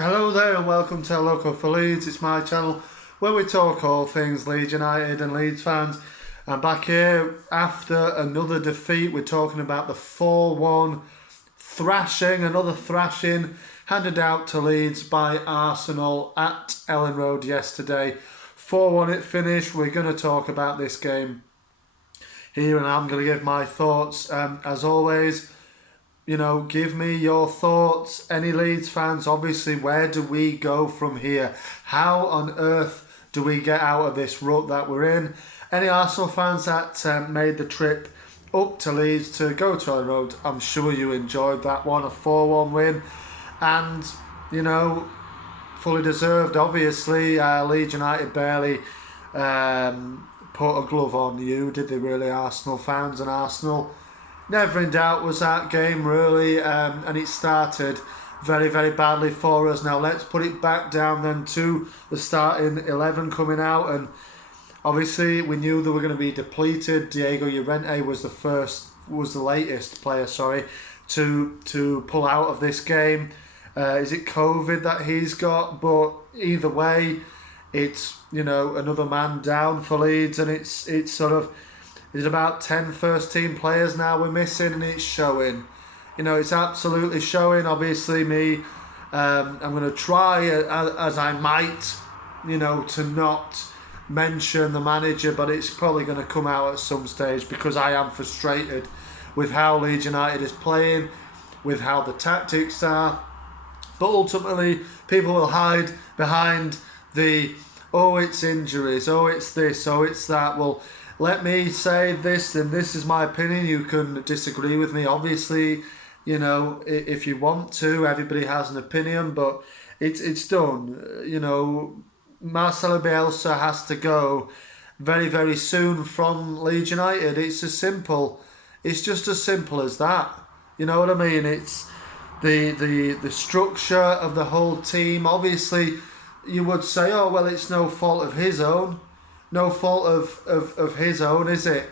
Hello there and welcome to Local for Leeds. It's my channel where we talk all things Leeds United and Leeds fans. I'm back here after another defeat. We're talking about the 4-1 thrashing, another thrashing handed out to Leeds by Arsenal at Ellen Road yesterday. 4-1 it finished. We're going to talk about this game here and I'm going to give my thoughts. As always, give me your thoughts. Any Leeds fans, obviously, where do we go from here? How on earth do we get out of this rut that we're in? Any Arsenal fans that made the trip up to Leeds to go to our road, I'm sure you enjoyed that one, a 4-1 win. And, fully deserved, obviously. Leeds United barely put a glove on you, did they really, Arsenal fans? And Arsenal, never in doubt was that game really, and it started very, very badly for us. Now let's put it back down then to the starting 11 coming out, and obviously we knew they were going to be depleted. Diego Llorente was the latest player, to pull out of this game. Is it COVID that he's got? But either way, it's another man down for Leeds, and it's sort of. There's about 10 first team players now we're missing, and it's showing. It's absolutely showing. Obviously, I'm going to try, as I might, to not mention the manager, but it's probably going to come out at some stage because I am frustrated with how Leeds United is playing, with how the tactics are. But ultimately, people will hide behind it's injuries, it's this, it's that. Well, let me say this, and this is my opinion. You can disagree with me, obviously, if you want to. Everybody has an opinion, but it's done. Marcelo Bielsa has to go very, very soon from Leeds United. It's just as simple as that. You know what I mean? It's the structure of the whole team. Obviously, you would say, oh, well, it's no fault of his own. No fault of his own, is it?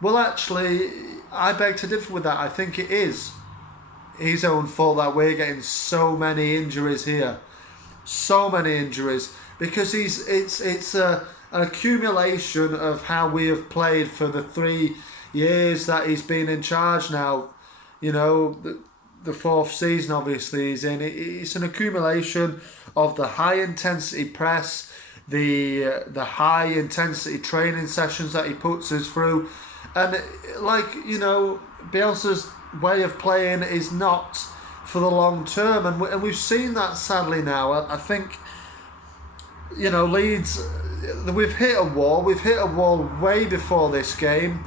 Well, actually, I beg to differ with that. I think it is his own fault that we're getting so many injuries here. So many injuries. Because it's an accumulation of how we have played for the 3 years that he's been in charge now. The fourth season, obviously, he's in. It's an accumulation of the high-intensity press, the high intensity training sessions that he puts us through, and Bielsa's way of playing is not for the long term, and we've seen that sadly now. I think Leeds, we've hit a wall way before this game.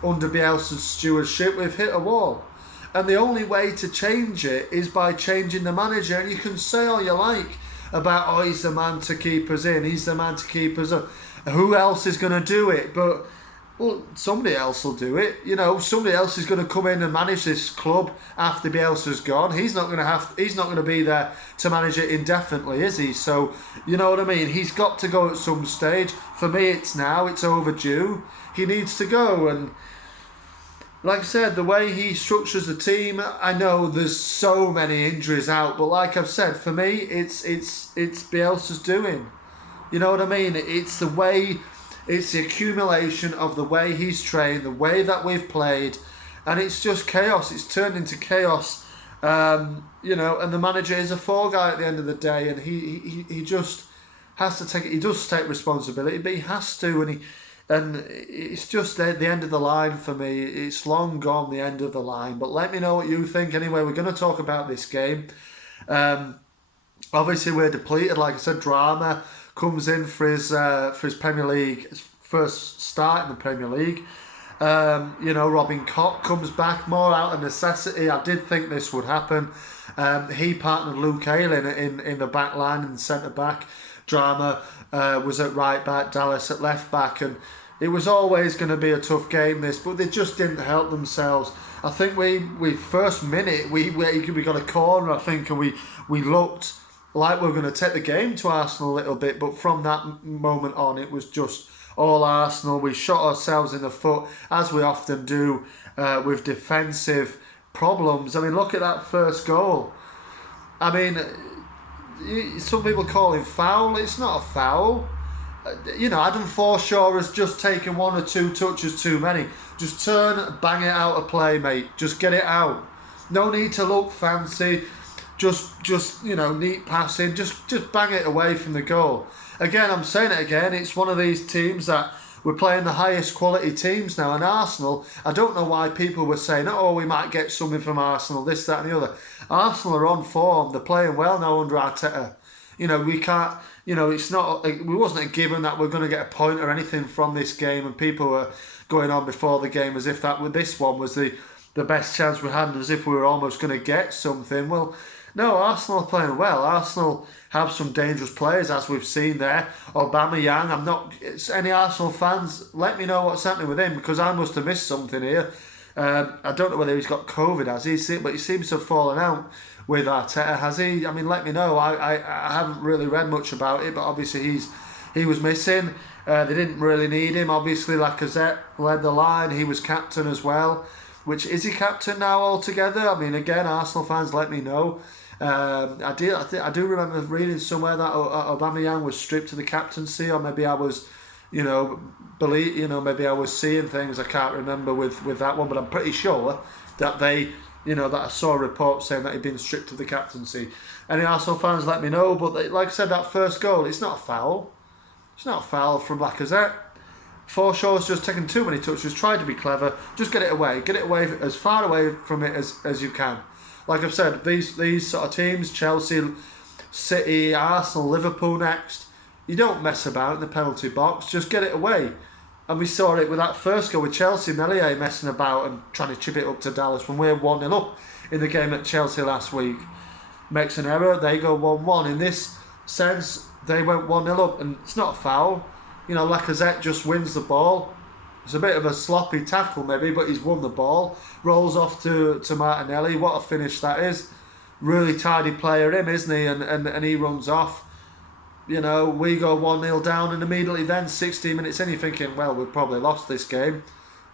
Under Bielsa's stewardship, we've hit a wall. And the only way to change it is by changing the manager. And you can say all you like about, he's the man to keep us in, he's the man to keep us up. Who else is going to do it? But, somebody else will do it. Somebody else is going to come in and manage this club after Bielsa's gone. He's not going to be there to manage it indefinitely, is he? So, you know what I mean? He's got to go at some stage. For me, it's overdue. He needs to go, and like I said, the way he structures the team, I know there's so many injuries out, but like I've said, for me, it's Bielsa's doing. You know what I mean? It's the accumulation of the way he's trained, the way that we've played, and it's just chaos. It's turned into chaos, and the manager is a fall guy at the end of the day, and he just has to take it. He does take responsibility, but he has to, and it's just at the end of the line for me. It's long gone, the end of the line. But let me know what you think. Anyway, we're going to talk about this game. Obviously, we're depleted. Like I said, Drama comes in for his Premier League, first start in the Premier League. Robin Koch comes back more out of necessity. I did think this would happen. He partnered Luke Ayling in the back line and centre back. Drama was at right back, Dallas at left back, and it was always going to be a tough game this, but they just didn't help themselves. I think we first minute we got a corner, I think, and we looked like we were going to take the game to Arsenal a little bit, but from that moment on it was just all Arsenal. We shot ourselves in the foot, as we often do, with defensive problems. I mean, look at that first goal. I mean, some people call it foul. It's not a foul. Adam Forshaw has just taken one or two touches too many. Just turn, bang it out of play, mate. Just get it out. No need to look fancy. Just neat passing. Just bang it away from the goal. Again, I'm saying it again. It's one of these teams that we're playing the highest quality teams now. And Arsenal, I don't know why people were saying, oh, we might get something from Arsenal, this, that and the other. Arsenal are on form. They're playing well now under Arteta. We can't, it's not, it wasn't a given that we're going to get a point or anything from this game, and people were going on before the game as if this one was the best chance we had, as if we were almost going to get something. Well, no, Arsenal are playing well. Arsenal have some dangerous players, as we've seen there. Aubameyang, any Arsenal fans, let me know what's happening with him, because I must have missed something here. I don't know whether he's got COVID, has he? But he seems to have fallen out with Arteta, has he? I mean, let me know. I haven't really read much about it, but obviously he was missing. They didn't really need him. Obviously, Lacazette led the line. He was captain as well. Which, is he captain now altogether? I mean, again, Arsenal fans, let me know. I do remember reading somewhere that Aubameyang was stripped of the captaincy, or maybe I was, maybe I was seeing things I can't remember with that one, but I'm pretty sure that that I saw a report saying that he'd been stripped of the captaincy. Any Arsenal fans, let me know. But like I said, that first goal, it's not a foul. It's not a foul from Lacazette. Forshaw's just taken too many touches, tried to be clever. Just get it away. Get it away, as far away from it as you can. Like I've said, these sort of teams, Chelsea, City, Arsenal, Liverpool next, you don't mess about in the penalty box. Just get it away. And we saw it with that first goal with Chelsea, Meslier messing about and trying to chip it up to Dallas when we're 1-0 up in the game at Chelsea last week. Makes an error, they go 1-1. In this sense, they went 1-0 up, and it's not a foul. Lacazette just wins the ball. It's a bit of a sloppy tackle maybe, but he's won the ball. Rolls off to Martinelli. What a finish that is. Really tidy player him, isn't he? And he runs off. We go 1-0 down, and immediately then 16 minutes in, you're thinking, well, we've probably lost this game.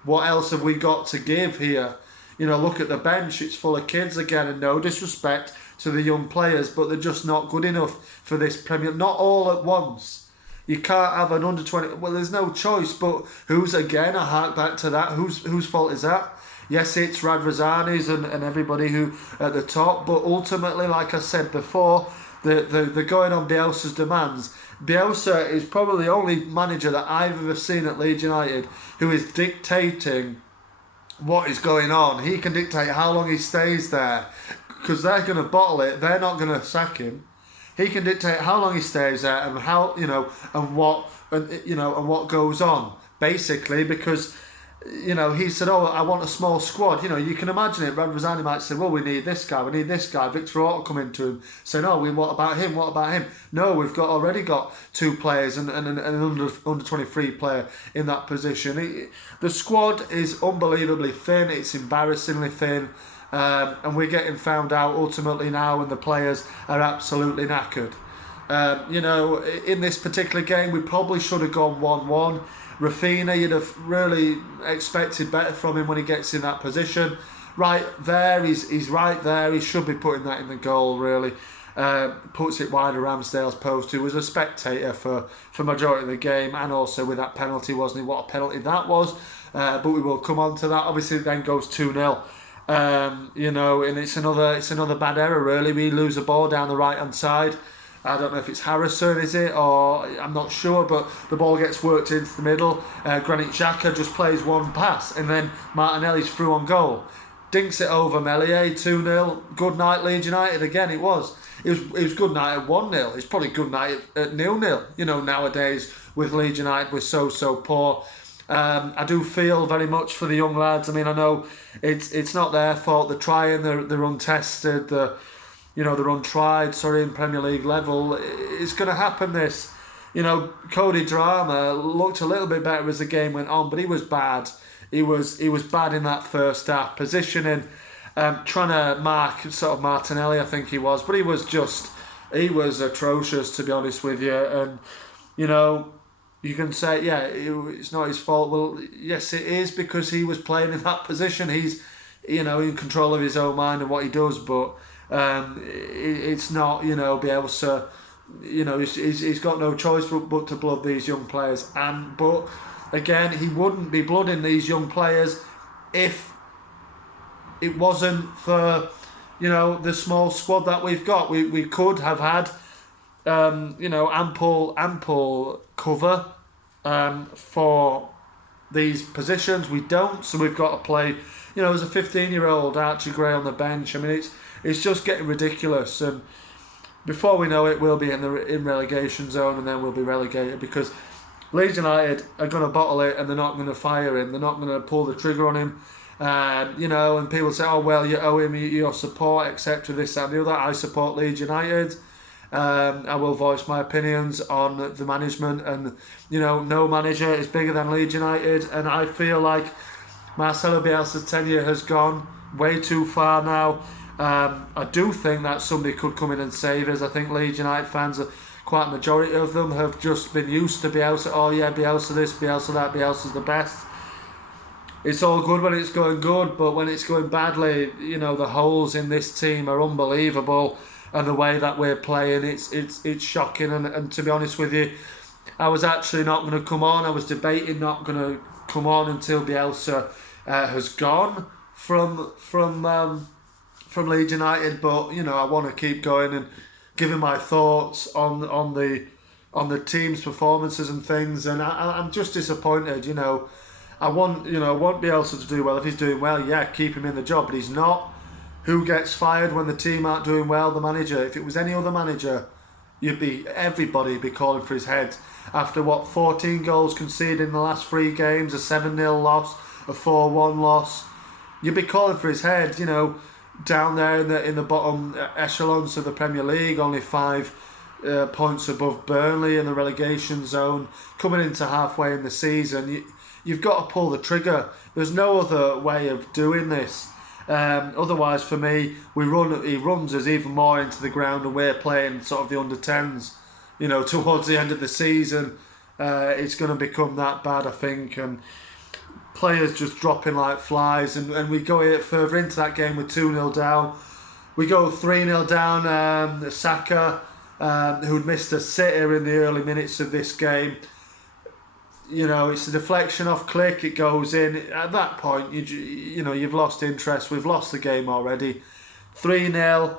What else have we got to give here? Look at the bench, it's full of kids again, and no disrespect to the young players, but they're just not good enough for this Premier. Not all at once. You can't have an under-20... Well, there's no choice, but I hark back to that, whose fault is that? Yes, it's Radrazani's and everybody who at the top, but ultimately, like I said before, the going on Bielsa's demands. Bielsa is probably the only manager that I've ever seen at Leeds United who is dictating what is going on. He can dictate how long he stays there, because they're going to bottle it. They're not going to sack him. He can dictate how long he stays there and how and what goes on, basically, because he said, I want a small squad. You can imagine it. Radrazani might say, well, we need this guy. Victor Orta come into him, saying, what about him? No, we've already got two players and an under 23 player in that position. The squad is unbelievably thin. It's embarrassingly thin. And we're getting found out ultimately now, and the players are absolutely knackered. In this particular game, we probably should have gone 1-1. Rafinha, you'd have really expected better from him when he gets in that position. Right there, he's right there. He should be putting that in the goal, really. Puts it wide of Ramsdale's post, who was a spectator for majority of the game, and also with that penalty, wasn't he? What a penalty that was. But we will come on to that. Obviously, it then goes 2-0. And it's another bad error, really. We lose the ball down the right-hand side. I don't know if it's Harrison, is it, or I'm not sure, but the ball gets worked into the middle. Granit Xhaka just plays one pass, and then Martinelli's through on goal. Dinks it over Meslier, 2-0. Good night, Leeds United. Again, it was good night at 1-0. It's probably good night at 0-0. Nowadays with Leeds United, we're so poor. I do feel very much for the young lads. I mean, I know it's not their fault. They're trying, they're untested, they're untried, in Premier League level. It's going to happen, this. Cody Drama looked a little bit better as the game went on, but he was bad. He was bad in that first half, positioning, trying to mark sort of Martinelli, I think he was, but he was atrocious, to be honest with you. And, you can say, it's not his fault. Well, yes, it is, because he was playing in that position. He's in control of his own mind and what he does, but it's not, Bielsa, he's got no choice but to blood these young players. But again, he wouldn't be blooding these young players if it wasn't for, the small squad that we've got. We could have had, ample cover for these positions. We don't, so we've got to play, as a 15-year-old Archie Gray on the bench. I mean, it's just getting ridiculous, and before we know it, we'll be in relegation zone, and then we'll be relegated because Leeds United are going to bottle it, and they're not going to fire him. They're not going to pull the trigger on him. And people say, oh, well, you owe him your support, etc., this, that, and the other. I support Leeds United. I will voice my opinions on the management, and, no manager is bigger than Leeds United, and I feel like Marcelo Bielsa's tenure has gone way too far now. I do think that somebody could come in and save us. I think Leeds United fans, quite a majority of them, have just been used to Bielsa. Oh yeah, Bielsa this, Bielsa that, Bielsa's the best. It's all good when it's going good, but when it's going badly, the holes in this team are unbelievable, and the way that we're playing, it's shocking. And to be honest with you, I was actually not going to come on. I was debating not going to come on until Bielsa has gone from Leeds United, but I want to keep going and giving my thoughts on the team's performances and things, and I'm just disappointed. I want Bielsa to do well. If he's doing well, yeah, keep him in the job, but he's not. Who gets fired when the team aren't doing well? The manager. If it was any other manager, everybody would be calling for his head. After 14 goals conceded in the last 3 games, a 7-0 loss, a 4-1 loss, you'd be calling for his head. Down there in the bottom echelons of the Premier League, only 5 points above Burnley in the relegation zone, coming into halfway in the season. You've got to pull the trigger. There's no other way of doing this. Otherwise, for me, he runs us even more into the ground, and we're playing sort of the under-10s. Towards the end of the season, it's going to become that bad, I think, and players just dropping like flies, and we go further into that game with 2-0 down. We go 3-0 down. Saka, who'd missed a sitter in the early minutes of this game. It's a deflection off Click, it goes in. At that point, you've lost interest. We've lost the game already. 3-0.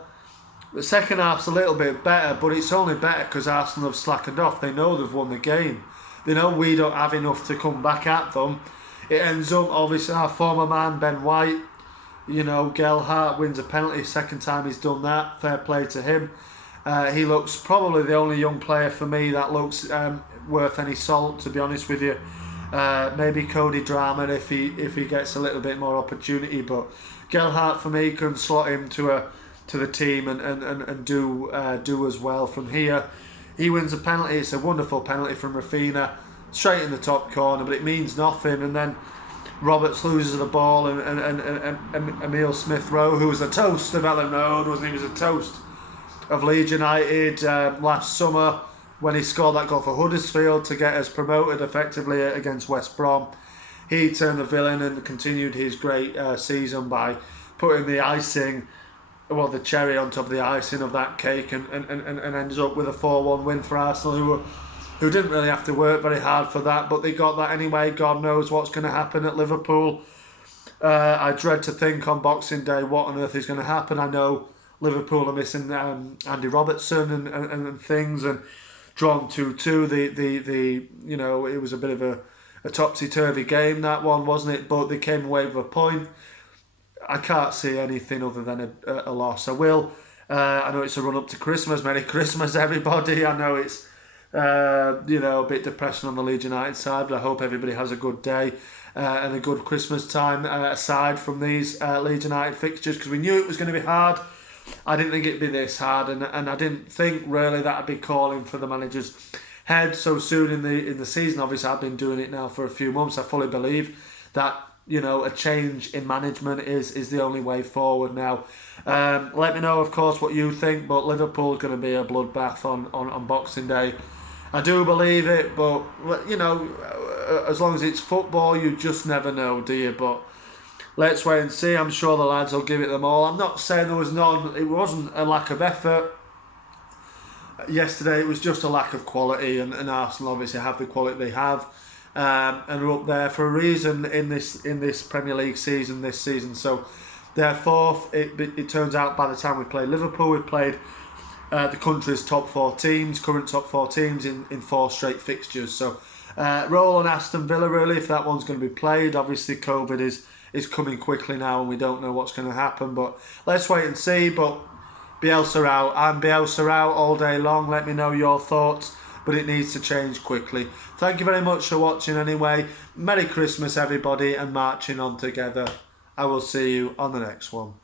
The second half's a little bit better, but it's only better because Arsenal have slackened off. They know they've won the game. They know we don't have enough to come back at them. It ends up, obviously, our former man, Ben White, Gelhardt wins a penalty, second time he's done that. Fair play to him. He looks probably the only young player for me that looks worth any salt, to be honest with you. Maybe Cody Drammen if he gets a little bit more opportunity, but Gelhardt for me can slot him to the team and do as well from here. He wins a penalty. It's a wonderful penalty from Rafinha, straight in the top corner, but it means nothing. And then Roberts loses the ball, and Emile Smith-Rowe, who was a toast of Ellen Road, wasn't he? He was a toast of Leeds United last summer when he scored that goal for Huddersfield to get us promoted effectively against West Brom. He turned the villain and continued his great season by putting the cherry on top of the icing of that cake, and ends up with a 4-1 win for Arsenal, who didn't really have to work very hard for that, but they got that anyway. God knows what's going to happen at Liverpool. I dread to think on Boxing Day what on earth is going to happen. I know Liverpool are missing Andy Robertson and things, and drawn 2-2. It was a bit of a topsy-turvy game, that one, wasn't it? But they came away with a point. I can't see anything other than a loss. I know it's a run up to Christmas. Merry Christmas, everybody. I know it's a bit depressing on the Leeds United side, but I hope everybody has a good day and a good Christmas time aside from these Leeds United fixtures, because we knew it was going to be hard. I didn't think it'd be this hard, and I didn't think really that I'd be calling for the manager's head so soon in the season. Obviously, I've been doing it now for a few months. I fully believe that a change in management is the only way forward now. Let me know, of course, what you think, but Liverpool's going to be a bloodbath on Boxing Day. I do believe it, but as long as it's football, you just never know, do you? But let's wait and see. I'm sure the lads will give it them all. I'm not saying there was none. It wasn't a lack of effort. Yesterday it was just a lack of quality, and Arsenal obviously have the quality they have, and are up there for a reason in this Premier League season this season. So therefore, it turns out by the time we play Liverpool, we've played the country's top 4 teams, current top 4 teams in 4 straight fixtures. So roll on Aston Villa really if that one's going to be played. Obviously COVID is coming quickly now and we don't know what's going to happen, but let's wait and see. But Bielsa out. I'm Bielsa out all day long. Let me know your thoughts, but it needs to change quickly. Thank you very much for watching anyway. Merry Christmas everybody, and marching on together. I will see you on the next one.